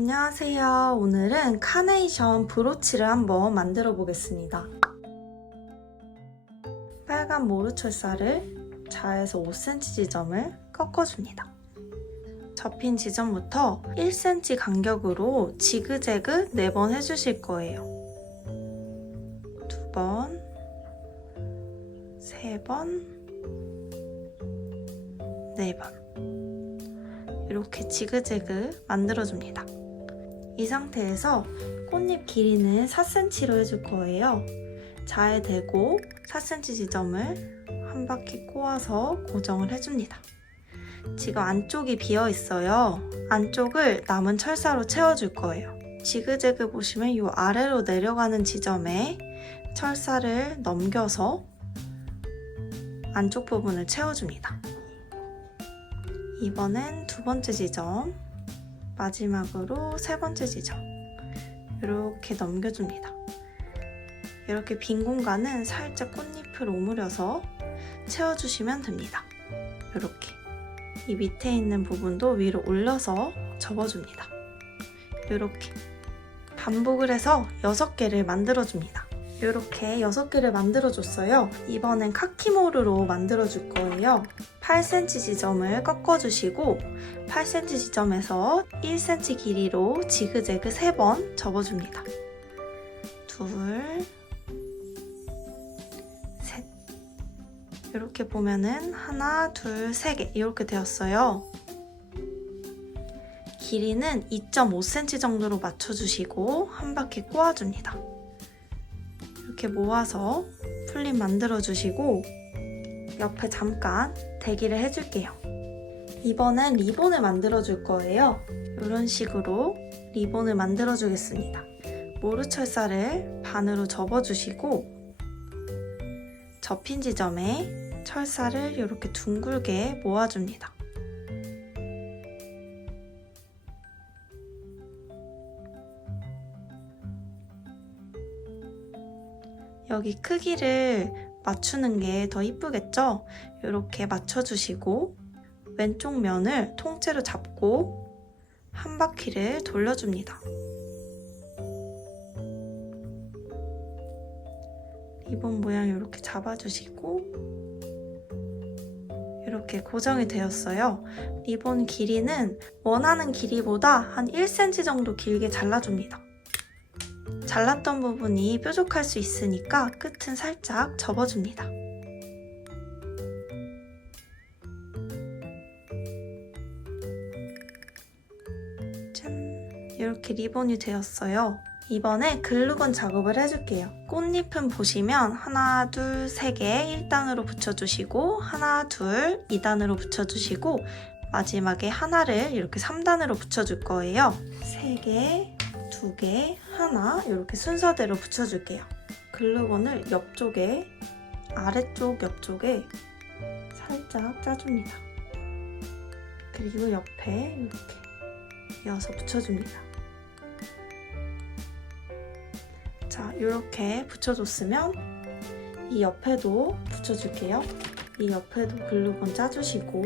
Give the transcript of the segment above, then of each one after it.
안녕하세요. 오늘은 카네이션 브로치를 한번 만들어 보겠습니다. 빨간 모르철사를 좌에서 5cm 지점을 꺾어줍니다. 접힌 지점부터 1cm 간격으로 지그재그 4번 해주실 거예요. 2번, 3번, 4번. 이렇게 지그재그 만들어줍니다. 이 상태에서 꽃잎 길이는 4cm로 해줄 거예요. 자에 대고 4cm 지점을 한 바퀴 꼬아서 고정을 해줍니다. 지금 안쪽이 비어 있어요. 안쪽을 남은 철사로 채워줄 거예요. 지그재그 보시면 이 아래로 내려가는 지점에 철사를 넘겨서 안쪽 부분을 채워줍니다. 이번엔 2번째 지점, 마지막으로 3번째 지점 이렇게 넘겨줍니다. 이렇게 빈 공간은 살짝 꽃잎을 오므려서 채워주시면 됩니다. 이렇게 이 밑에 있는 부분도 위로 올려서 접어줍니다. 이렇게 반복을 해서 6개를 만들어줍니다. 이렇게 6개를 만들어줬어요. 이번엔 카키모르로 만들어줄 거예요. 8cm 지점을 꺾어주시고 8cm 지점에서 1cm 길이로 지그재그 3번 접어줍니다. 2, 셋. 이렇게 보면은 하나, 둘, 3개 이렇게 되었어요. 길이는 2.5cm 정도로 맞춰주시고 한 바퀴 꼬아줍니다. 이렇게 모아서 풀림 만들어주시고 옆에 잠깐 대기를 해줄게요. 이번엔 리본을 만들어줄 거예요. 이런 식으로 리본을 만들어주겠습니다. 모르철사를 반으로 접어주시고 접힌 지점에 철사를 이렇게 둥글게 모아줍니다. 여기 크기를 맞추는 게 더 이쁘겠죠? 이렇게 맞춰주시고 왼쪽 면을 통째로 잡고 한 바퀴를 돌려줍니다. 리본 모양 이렇게 잡아주시고 이렇게 고정이 되었어요. 리본 길이는 원하는 길이보다 한 1cm 정도 길게 잘라줍니다. 잘랐던 부분이 뾰족할 수 있으니까 끝은 살짝 접어줍니다. 짠! 이렇게 리본이 되었어요. 이번에 글루건 작업을 해줄게요. 꽃잎은 보시면 하나, 둘, 3개 1단으로 붙여주시고 하나, 둘, 2단으로 붙여주시고 마지막에 하나를 이렇게 3단으로 붙여줄 거예요. 3개, 2개, 하나 이렇게 순서대로 붙여줄게요. 글루건을 옆쪽에, 아래쪽 옆쪽에 살짝 짜줍니다. 그리고 옆에 이렇게 이어서 붙여줍니다. 자, 이렇게 붙여줬으면 이 옆에도 붙여줄게요. 이 옆에도 글루건 짜주시고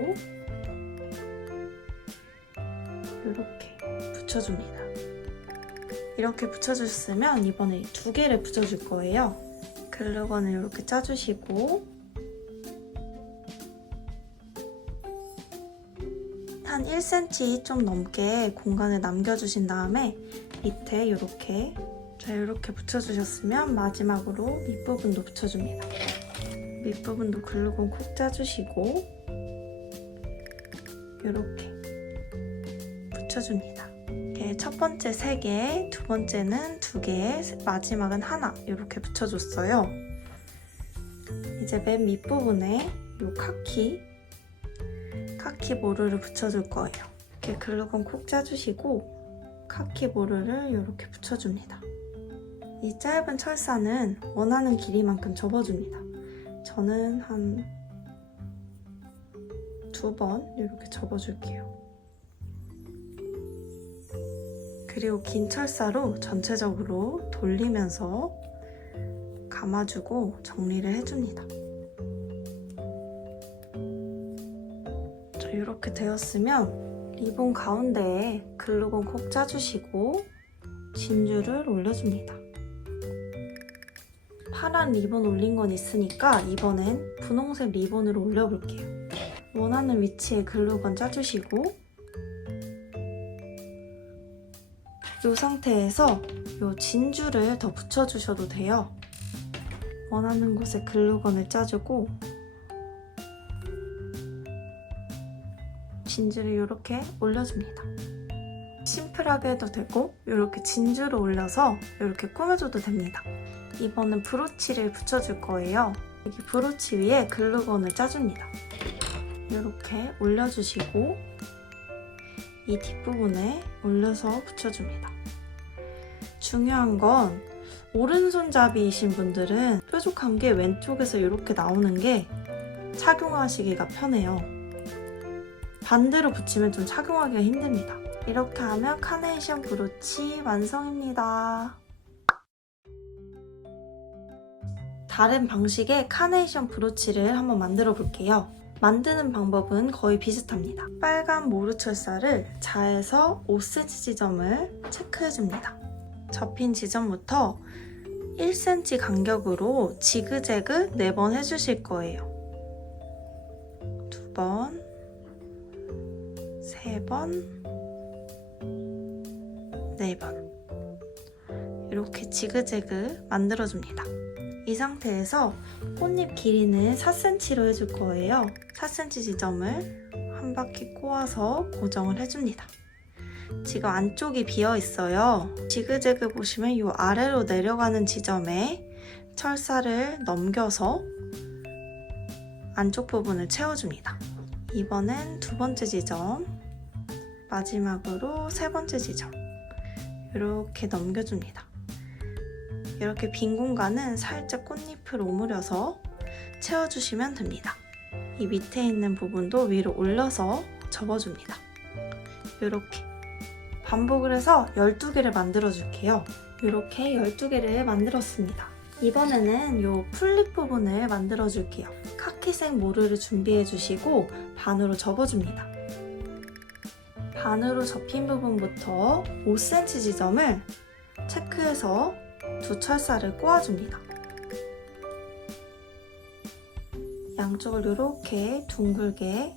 이렇게 붙여줍니다. 이렇게 붙여주셨으면 이번에 2개를 붙여줄 거예요. 글루건을 이렇게 짜주시고 한 1cm 좀 넘게 공간을 남겨주신 다음에 밑에 이렇게 붙여주셨으면 마지막으로 밑부분도 붙여줍니다. 밑부분도 글루건 콕 짜주시고 이렇게 붙여줍니다. 첫 번째 3개, 두 번째는 2개, 마지막은 하나 이렇게 붙여줬어요. 이제 맨 밑부분에 이 카키 모르를 붙여줄 거예요. 이렇게 글루건 콕 짜주시고 카키 모르를 이렇게 붙여줍니다. 이 짧은 철사는 원하는 길이만큼 접어줍니다. 저는 한 2번 이렇게 접어줄게요. 그리고 긴 철사로 전체적으로 돌리면서 감아주고 정리를 해줍니다. 자, 이렇게 되었으면 리본 가운데에 글루건 콕 짜주시고 진주를 올려줍니다. 파란 리본 올린 건 있으니까 이번엔 분홍색 리본으로 올려볼게요. 원하는 위치에 글루건 짜주시고 이 상태에서 이 진주를 더 붙여주셔도 돼요. 원하는 곳에 글루건을 짜주고 진주를 이렇게 올려줍니다. 심플하게 해도 되고 이렇게 진주를 올려서 이렇게 꾸며줘도 됩니다. 이번은 브로치를 붙여줄 거예요. 여기 브로치 위에 글루건을 짜줍니다. 이렇게 올려주시고 이 뒷부분에 올려서 붙여줍니다. 중요한 건 오른손잡이이신 분들은 뾰족한 게 왼쪽에서 이렇게 나오는 게 착용하시기가 편해요. 반대로 붙이면 좀 착용하기가 힘듭니다. 이렇게 하면 카네이션 브로치 완성입니다. 다른 방식의 카네이션 브로치를 한번 만들어 볼게요. 만드는 방법은 거의 비슷합니다. 빨간 모르철사를 자에서 5cm 지점을 체크해줍니다. 접힌 지점부터 1cm 간격으로 지그재그 4번 해주실 거예요. 2번, 3번, 4번 이렇게 지그재그 만들어줍니다. 이 상태에서 꽃잎 길이는 4cm로 해줄 거예요. 4cm 지점을 한 바퀴 꼬아서 고정을 해줍니다. 지금 안쪽이 비어 있어요. 지그재그 보시면 이 아래로 내려가는 지점에 철사를 넘겨서 안쪽 부분을 채워줍니다. 이번엔 2번째 지점, 마지막으로 3번째 지점 이렇게 넘겨줍니다. 이렇게 빈 공간은 살짝 꽃잎을 오므려서 채워주시면 됩니다. 이 밑에 있는 부분도 위로 올려서 접어줍니다. 이렇게 반복을 해서 12개를 만들어줄게요. 이렇게 12개를 만들었습니다. 이번에는 이 풀립 부분을 만들어줄게요. 카키색 모르를 준비해주시고 반으로 접어줍니다. 반으로 접힌 부분부터 5cm 지점을 체크해서 2철사를 꼬아줍니다. 양쪽을 이렇게 둥글게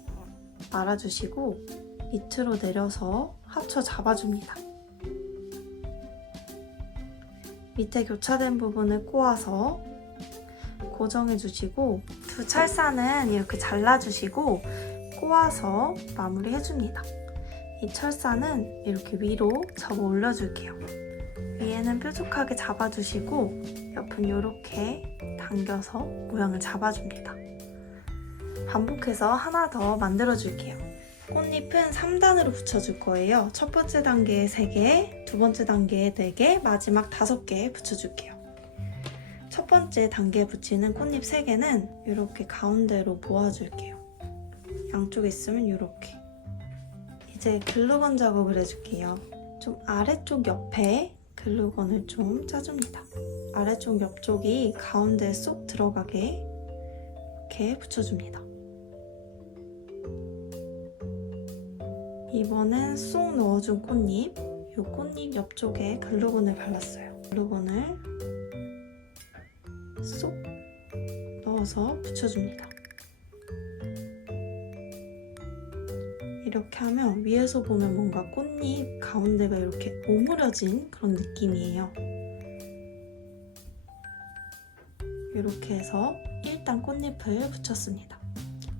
말아주시고 밑으로 내려서 합쳐 잡아줍니다. 밑에 교차된 부분을 꼬아서 고정해주시고 2철사는 이렇게 잘라주시고 꼬아서 마무리해줍니다. 이 철사는 이렇게 위로 접어 올려줄게요. 위에는 뾰족하게 잡아주시고 옆은 이렇게 당겨서 모양을 잡아줍니다. 반복해서 하나 더 만들어줄게요. 꽃잎은 3단으로 붙여줄 거예요. 첫 번째 단계에 3개, 두 번째 단계에 4개, 마지막 5개 붙여줄게요. 첫 번째 단계에 붙이는 꽃잎 3개는 이렇게 가운데로 모아줄게요. 양쪽에 있으면 이렇게. 이제 글루건 작업을 해줄게요. 좀 아래쪽 옆에 글루건을 좀 짜줍니다. 아래쪽 옆쪽이 가운데에 쏙 들어가게 이렇게 붙여줍니다. 이번엔 쏙 넣어준 꽃잎, 이 꽃잎 옆쪽에 글루건을 발랐어요. 글루건을 쏙 넣어서 붙여줍니다. 이렇게 하면 위에서 보면 뭔가 꽃잎 가운데가 이렇게 오므려진 그런 느낌이에요. 이렇게 해서 일단 꽃잎을 붙였습니다.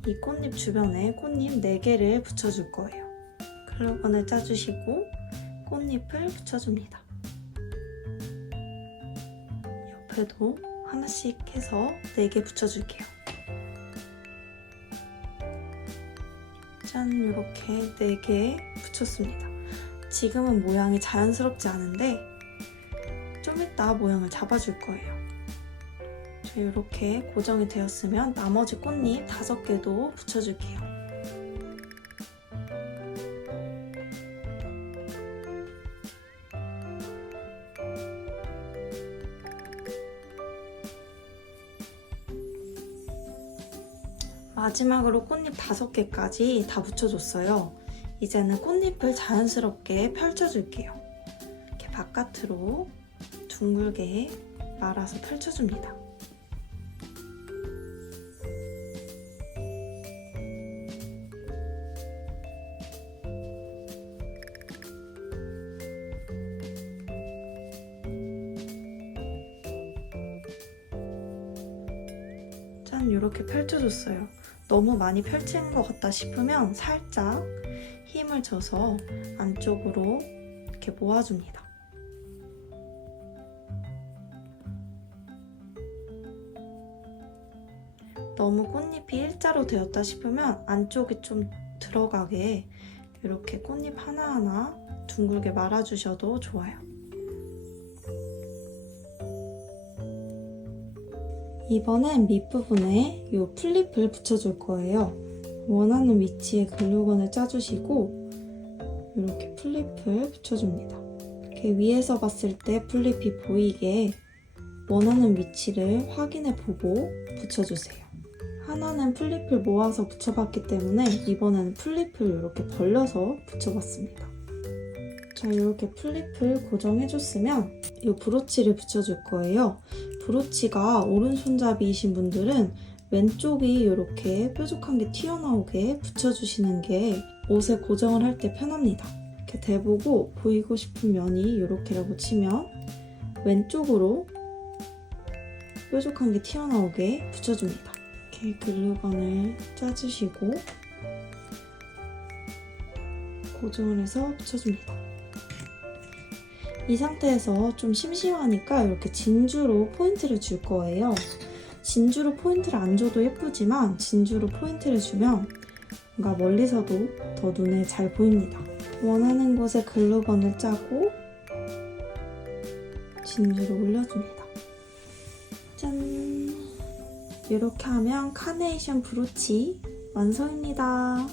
이 꽃잎 주변에 꽃잎 4개를 붙여줄 거예요. 글루건을 짜주시고 꽃잎을 붙여줍니다. 옆에도 하나씩 해서 4개 붙여줄게요. 짠, 이렇게 4개 붙였습니다. 지금은 모양이 자연스럽지 않은데 좀 이따 모양을 잡아줄 거예요. 이렇게 고정이 되었으면 나머지 꽃잎 5개도 붙여줄게요. 마지막으로 꽃잎 5개까지 다 붙여줬어요. 이제는 꽃잎을 자연스럽게 펼쳐줄게요. 이렇게 바깥으로 둥글게 말아서 펼쳐줍니다. 짠, 이렇게 펼쳐줬어요. 너무 많이 펼친 것 같다 싶으면 살짝 힘을 줘서 안쪽으로 이렇게 모아줍니다. 너무 꽃잎이 일자로 되었다 싶으면 안쪽이 좀 들어가게 이렇게 꽃잎 하나하나 둥글게 말아주셔도 좋아요. 이번엔 밑부분에 이 플립을 붙여줄 거예요. 원하는 위치에 글루건을 짜주시고 이렇게 플립을 붙여줍니다. 이렇게 위에서 봤을 때 플립이 보이게 원하는 위치를 확인해 보고 붙여주세요. 하나는 플립을 모아서 붙여봤기 때문에 이번에는 플립을 이렇게 벌려서 붙여봤습니다. 자, 이렇게 플립을 고정해줬으면 이 브로치를 붙여줄 거예요. 브로치가 오른손잡이이신 분들은 왼쪽이 이렇게 뾰족한 게 튀어나오게 붙여주시는 게 옷에 고정을 할 때 편합니다. 이렇게 대보고 보이고 싶은 면이 이렇게라고 치면 왼쪽으로 뾰족한 게 튀어나오게 붙여줍니다. 이렇게 글루건을 짜주시고 고정을 해서 붙여줍니다. 이 상태에서 좀 심심하니까 이렇게 진주로 포인트를 줄 거예요. 진주로 포인트를 안 줘도 예쁘지만 진주로 포인트를 주면 뭔가 멀리서도 더 눈에 잘 보입니다. 원하는 곳에 글루건을 짜고 진주로 올려줍니다. 짠! 이렇게 하면 카네이션 브로치 완성입니다.